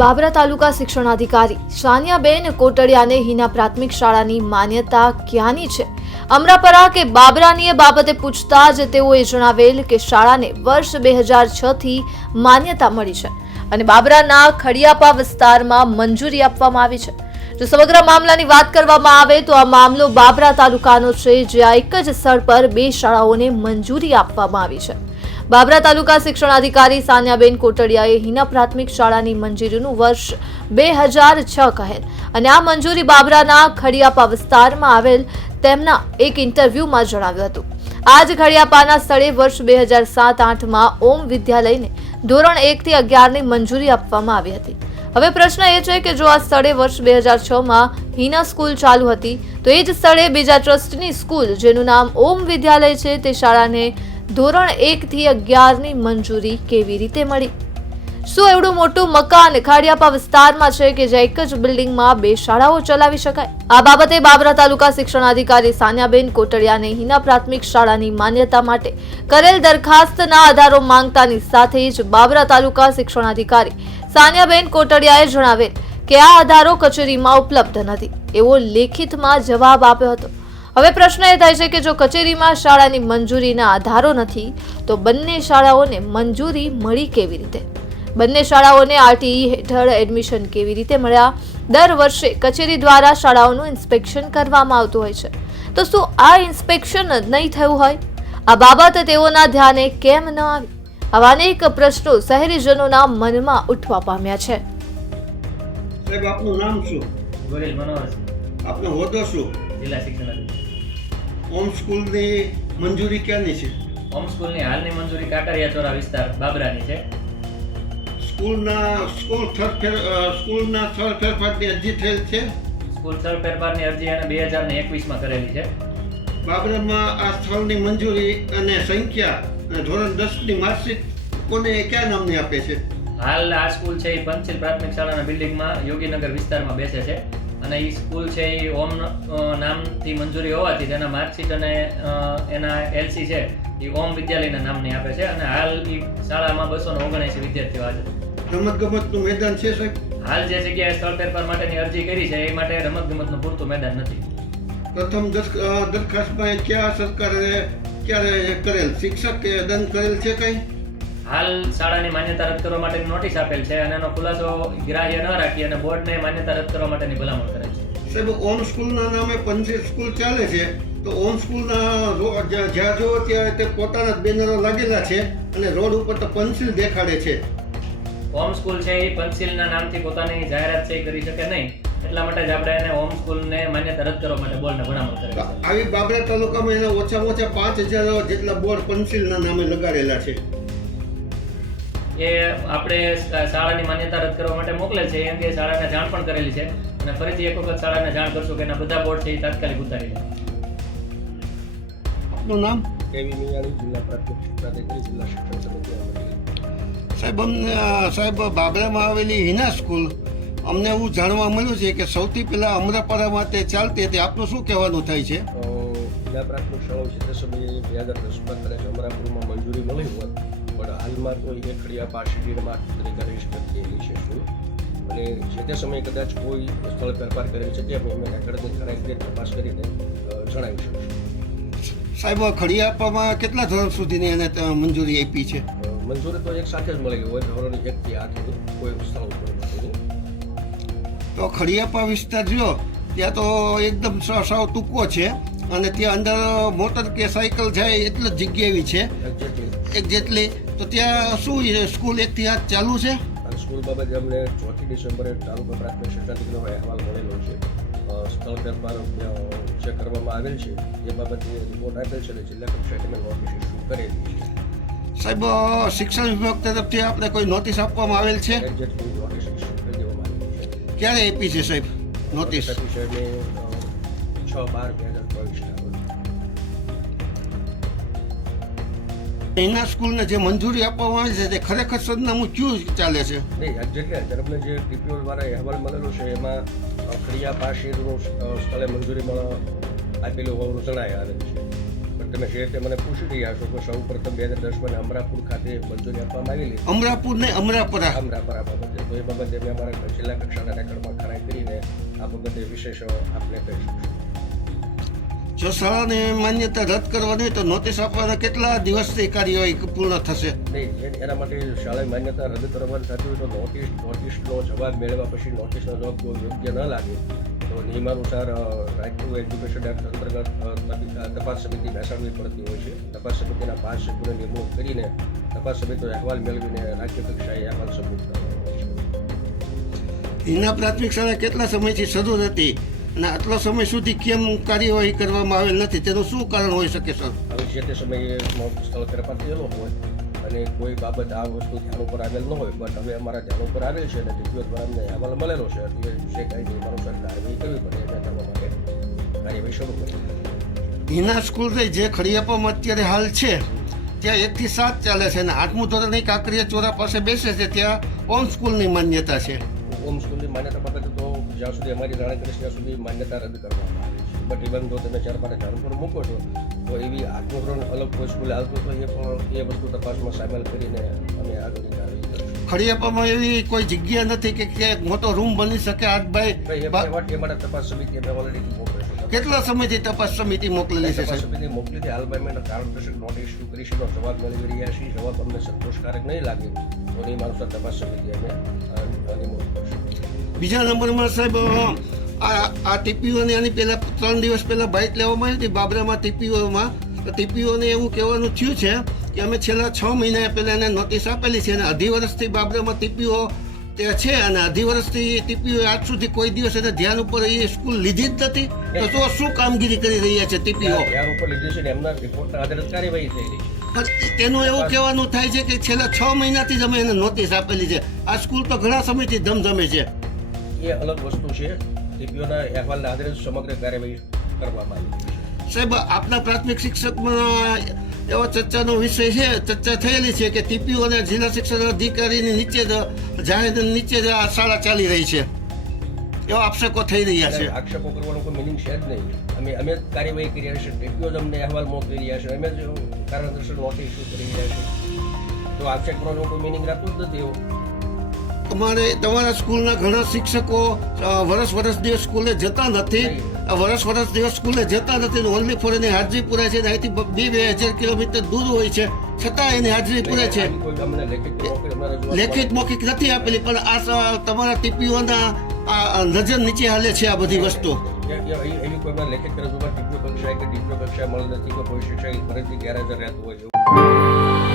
બાબરા તાલુકા શિક્ષણાધિકારી સાનિયાબેન કોટડિયાને હિના પ્રાથમિક શાળાની માન્યતા ક્યાંની છે? અમરાપરા કે બાબરાની એ બાબતે પૂછતા જ તેઓએ જણાવેલ કે શાળાને વર્ષ 2006 થી માન્યતા મળી છે અને બાબરાના ખડિયાપા વિસ્તારમાં મંજૂરી આપવામાં આવી છે. જો સમગ્ર મામલાની વાત કરવામાં આવે તો આ મામલો બાબરા તાલુકાનો છે, જ્યાં એક જ સ્થળ પર 2 શાળાઓને મંજૂરી આપવામાં આવી છે. બાબરા તાલુકા શિક્ષણાધિકારી સાનિયાબેન કોટડિયાએ હિના પ્રાથમિક શાળાની મંજૂરીનું વર્ષ 2006 કહેલ અને આ મંજૂરી બાબરાના ખડિયાપા વિસ્તારમાં આવેલ તેમના એક ઇન્ટરવ્યુમાં જણાવ્યું હતું. આ જ ખડિયાપાના સ્થળે વર્ષ 2007-8માં ઓમ વિદ્યાલયને ધોરણ 1 થી 11 ની મંજૂરી આપવામાં આવી હતી. હવે પ્રશ્ન એ છે કે જો આ સ્થળે વર્ષ 2006માં હિના સ્કૂલ ચાલુ હતી તો એ જ સ્થળે બીજા ટ્રસ્ટની સ્કૂલ જેનું નામ ઓમ વિદ્યાલય છે તે શાળાને ધોરણ 1 થી 11 ની મંજૂરી કેવી રીતે મળી? શું એવડું મોટું મકાન ખડિયાપા વિસ્તારમાં છે કે જ્યાં એક જ બિલ્ડિંગમાં 2 શાળાઓ ચલાવી શકાય? આ બાબતે બાબરા તાલુકા શિક્ષણાધિકારી સાનિયાબેન કોટડિયાને હિના પ્રાથમિક શાળાની માન્યતા માટે કરેલ દરખાસ્તના આધારો માંગતાની સાથે જ બાબરા તાલુકા શિક્ષણાધિકારી સાનિયાબેન કોટડિયાએ જણાવેલ કે આ આધારો કચેરીમાં ઉપલબ્ધ નથી એવો લેખિતમાં જવાબ આપ્યો હતો. હવે પ્રશ્ન એ થાય છે કે જો કચેરીમાં શાળાની મંજૂરીના આધારો નથી તો બંને શાળાઓને મંજૂરી મળી કેવી રીતે? બંને શાળાઓને આરટીઈ હેઠળ એડમિશન કેવી રીતે મળ્યા? દર વર્ષે કચેરી દ્વારા શાળાઓનું ઇન્સ્પેક્શન કરવામાં આવતું હોય છે, તો શું આ ઇન્સ્પેક્શન નહીં થયું હોય? આ બાબત તેઓના ધ્યાને કેમ ન આવી? આવા અનેક પ્રશ્નો શહેરીજનોના મનમાં ઉઠવા પામ્યા છે. સાહેબ, આપનું નામ શું? ગોરેલ મનોહર. આપનો હોદ્દો શું? જિલ્લા શિક્ષણાધિકારી. હોમ સ્કૂલની મંજૂરી ક્યાંની છે? હોમ સ્કૂલની હાલની મંજૂરી કાંકરિયા ચોરા વિસ્તાર બાબરાની છે. સ્કૂલના સ્થળ ફેરફારની અરજી થયેલ છે. સ્કૂલ સ્થળ ફેરફારની અરજી અને 2021માં કરેલી છે. બાબરામાં આ સ્થળની મંજૂરી અને સંખ્યા અને ધોરણ 10ની માર્કશીટ કોને કયા નામની આપે છે? હાલ આ સ્કૂલ છે એ પંચશીલ પ્રાથમિક શાળાના બિલ્ડિંગમાં યોગીનગર વિસ્તારમાં બેસે છે અને એ સ્કૂલ છે એ ઓમ નામથી મંજૂરી હોવાથી તેના માર્કશીટ અને એના એલસી છે એ ઓમ વિદ્યાલયના નામની આપે છે અને હાલ એ શાળામાં 279 વિદ્યાર્થીઓ હાજર. રમતગમતનું મેદાન છે સાહેબ? હાલ જે જગ્યાએ સ્થળ ફેરફાર માટેની અરજી કરી છે એ માટે રમતગમતનું પૂરતું મેદાન નથી. પ્રથમ દરખાસ્તમાં ક્યાં સરકારે ક્યારે કરેલ? શિક્ષકે દંડ કરેલ છે કઈ? હાલ શાળાની માન્યતા રદ કરવા માટેની નોટિસ આપેલ છે અને એનો ખુલાસો ગ્રાહ્ય ન રાખી અને બોર્ડને માન્યતા રદ કરવા માટેની ભલામણ કરે છે. સાહેબ, ઓમ સ્કૂલના નામે પંચશીલ સ્કૂલ ચાલે છે તો ઓમ સ્કૂલના જ્યાં જો ત્યાં તે પોતાના જ બેનરો લાગેલા છે અને રોડ ઉપર તો પંચશીલ દેખાડે છે. હોમ સ્કૂલ છે એ પંચશીલના નામથી પોતાની જાહેરાત છે કરી શકે નહીં, એટલા માટે જ આપણે એને હોમ સ્કૂલને માન્યતા રદ કરવા માટે બોર્ડને ભલામણ કરે છે. આવી બાબરા તાલુકામાં એના ઓછામાં ઓછા 5000 જેટલા બોર્ડ પંચશીલના નામે લગાડેલા છે. એ આપણે શાળાની માન્યતા રદ કરવા માટે મોકલે છે એ અંગે શાળાને જાણ પણ કરેલી છે અને ફરીથી એક વખત શાળાને જાણ કરશું કે એના બધા બોર્ડ છે એ તાત્કાલિક ઉતારી લે. આપનું નામ? કેવી મિયાણી, જિલ્લા પ્રાથમિક શિક્ષણાધિકારી, જિલ્લા શિક્ષણ સમિતિ. સાહેબ, બાબરામાં આવેલી હિના સ્કૂલ અમને એવું જાણવા મળ્યું છે કે સૌથી પહેલા અમરાપરામાં તે ચાલતી હતી. આપનું શું કહેવાનું થાય છે? જિલ્લા પ્રાથમિક શાળાઓ છે તે સમયે 2010માં કદાચ અમરાપુરમાં મંજૂરી મળી હોત, પણ હાલમાં તો એ ખડિયાપા શિબિરમાં તરીકે રજીસ્ટર થયેલી છે સ્કૂલ અને જે તે સમયે કદાચ કોઈ સ્થળ ફેરફાર કરેલ છે તે અમે આગળની ખરાઈ તપાસ કરીને જણાવી શકીશું. સાહેબ, ખડિયાપામાં કેટલા ધોરણ સુધીની એને મંજૂરી આપી છે? મંજૂરી તો એક સાથે જ મળી ગઈ હોય, ધોરણ 1 થી 8 કોઈ સ્થળ ઉપર નથી. તો ખડિયાપા વિસ્તાર જો ત્યાં તો એકદમ સાવ ટૂંકો છે અને ત્યાં અંદર મોટર કે સાયકલ જાય એટલી જ જગ્યા એવી છે એક જેટલી. તો ત્યાં શું સ્કૂલ 1 થી 8 ચાલુ છે? સ્કૂલ બાબતે અમને 4 ડિસેમ્બરે તાલુકા પ્રાથમિક શિક્ષણાધિકારીનો અહેવાલ મળેલો છે. સ્થળ ફેરફાર જે કરવામાં આવેલ છે એ બાબતે રિપોર્ટ આપેલ છે અને જિલ્લા કક્ષાએ અમે નોટિસ ઇસ્યુ કરેલી છે. સાહેબ, શિક્ષણ વિભાગ તરફથી આપણે કોઈ નોટિસ આપવામાં આવેલ છે? એક્ઝેક્ટલી નોટિસ ઇસ્યુ કરી દેવામાં આવેલી છે. ક્યારે આપી છે સાહેબ નોટિસ? 6/12/2023. હિના સ્કૂલને જે મંજૂરી આપવામાં આવી છે તે ખરેખર સરનામું ક્યું ચાલે છે? નહીં, એક્ઝેક્ટલી અમને જે ટીપીઓ દ્વારા અહેવાલ મળેલો છે એમાં ખડિયાપા શેરનું સ્થળે મંજૂરી આપેલું હોવાનું જણાય આવેલું છે. પણ તમે જે રીતે મને પૂછી રહ્યા છો કે સૌ પ્રથમ 2010માં અમરાપુર ખાતે મંજૂરી આપવામાં આવેલી અમરાપુર ને અમરાપરા અમરાપરા બાબતે, તો એ બાબતે અમે અમારા જિલ્લા કક્ષાના રેકોર્ડમાં ખરાઈ કરીને આ બાબતે વિશેષ આપને કહી શકશું. જો શાળાની માન્યતા રદ કરવાની હોય તો નોટિસ આપવાના કેટલા દિવસથી કાર્યવાહી પૂર્ણ થશે? નહીં, એના માટે શાળાએ માન્યતા રદ કરવાની થતી હોય તો નોટિસનો જવાબ મેળવ્યા પછી નોટિસનો જવાબ જો યોગ્ય ન લાગે તો નિયમાનુસાર રાઇટ ટુ એજ્યુકેશન એક્ટ અંતર્ગત તપાસ સમિતિ બેસાડવી પડતી હોય છે. તપાસ સમિતિના 5 સભ્યોની નિમણૂક કરીને તપાસ સમિતિનો અહેવાલ મેળવીને રાજ્ય કક્ષાએ અહેવાલ સબમિટ કરવાનો હોય છે. હિના પ્રાથમિક શાળા કેટલા સમયથી શરૂ હતી અને આટલો સમય સુધી કેમ કાર્યવાહી કરવામાં આવેલ નથી, તેનું શું કારણ હોઈ શકે સર? હવે જે તે સમયે સ્થળ ફેરફાર થયેલો હોય અને કોઈ બાબત આ વસ્તુ ધ્યાન ઉપર આવેલ ન હોય, બટ હવે અમારા ધ્યાન ઉપર આવેલ છે અને ડીપીઓ દ્વારા અમને અહેવાલ મળેલો છે એટલે જે કાંઈ નિયમાનુસાર કાર્યવાહી કરવી પડે એને કરવા માટે કાર્યવાહી શરૂ કરી. હિના સ્કૂલ જે ખડિયાપામાં અત્યારે હાલ છે ત્યાં 1 થી 7 ચાલે છે અને 8મું ધોરણ એક કાંકરિયા ચોરા પાસે બેસે છે, ત્યાં હોમ સ્કૂલની માન્યતા છે. હોમ સ્કૂલની માન્યતા બાબતે તો જ્યાં સુધી અમારી જાણ કરીશ ત્યાં સુધી માન્યતા રદ કરવામાં આવી છે. બટ ઇવન જો તમે 4 જાણ પર મૂકો છો તો એવી 8મું ધોરણ અલગ કોઈ સ્કૂલ આવતું તો એ વસ્તુ તપાસમાં સામેલ કરીને અમે આગળની કાર્યવાહી કરીશું. ખડિયાપામાં એવી કોઈ જગ્યા નથી કે ક્યાંક મોટો રૂમ બની શકે 8 બાય એ માટે તપાસ સમિતિ અમે ઓલરેડી મોકલીશું. કેટલા સમયથી તપાસ સમિતિ મોકલેલી છે તપાસ સાહેબ? સમિતિ મોકલી હતી. હાલમાં અમે કારણદર્શક નોટિસ ઇસ્યુ કરી છે, જવાબ મેળવી રહ્યા છીએ. જવાબ અમને સંતોષકારક નહીં લાગે તો નિયમાનુસાર તપાસ સમિતિ અમે નિમણૂક કરશું. બીજા નંબરમાં સાહેબ આ ટીપીઓને આની પહેલા 3 દિવસ પહેલા બાઇટ લેવામાં આવી હતી બાબરામાં ટીપીઓને એવું કહેવાનું થયું છે કે અમે છેલ્લા 6 મહિના પહેલા એને નોટિસ આપેલી છે અને અઢી વર્ષથી બાબરામાં ટીપીઓ તે છે અને અઢી વર્ષથી ટીપીઓ આજ સુધી કોઈ દિવસ એને ધ્યાન ઉપર એ સ્કૂલ લીધી જ નથી, તો શું કામગીરી કરી રહ્યા છે ટીપીઓ? ધ્યાન ઉપર લીધી છે ને એમના રિપોર્ટના આધારે કાર્યવાહી થઈ રહી છે. પણ તેનું એવું કહેવાનું થાય છે કે છેલ્લા 6 મહિનાથી જ અમે એને નોટિસ આપેલી છે. આ સ્કૂલ તો ઘણા સમયથી ધમધમે છે. એ અલગ વસ્તુ છે. ટીપીઓના અહેવાલના આધારે સમગ્ર કાર્યવાહી કરવામાં આવી છે. સાહેબ, આપના પ્રાથમિક શિક્ષકમાં એવો ચર્ચાનો વિષય છે, ચર્ચા થયેલી છે કે ટીપીઓ અને જિલ્લા શિક્ષણ અધિકારીની નીચે જાહેર નીચે જ આ શાળા ચાલી રહી છે, એવા આક્ષેપો થઈ રહ્યા છે. આક્ષેપો કરવાનો કોઈ મિનિંગ છે જ નહીં. અમે કાર્યવાહી કરી રહ્યા છીએ. ટીપીઓ જ અમને અહેવાલ મોકલી રહ્યા છે. અમે જ કારણદર્શક નોટિસ ઇસ્યુ કરી રહ્યા છીએ. તો આક્ષેપ કરવાનો કોઈ મિનિંગ રાખતું જ નથી એવું. તમારા સ્કૂલના ઘણા શિક્ષકો વર્ષ દિવસ સ્કૂલે જતા નથી, વર્ષ દિવસ સ્કૂલે જતા નથી, ઓનલી ફોર એની હાજરી પૂરાય છે. અહીંથી 2,000 કિલોમીટર દૂર હોય છે છતાં એની હાજરી પૂરે છે. લેખિત મૌખિક નથી આપેલી, પણ આ તમારા ટીપીઓના નજર નીચે હાલે છે આ બધી વસ્તુ. એવી કોઈ લેખિત રજૂઆત ટીપીઓ કક્ષાએ કે ડીપીઓ કક્ષાએ મળે નથી કે કોઈ શિક્ષક ફરીથી ગેરહાજર રહેતું હોય એવું.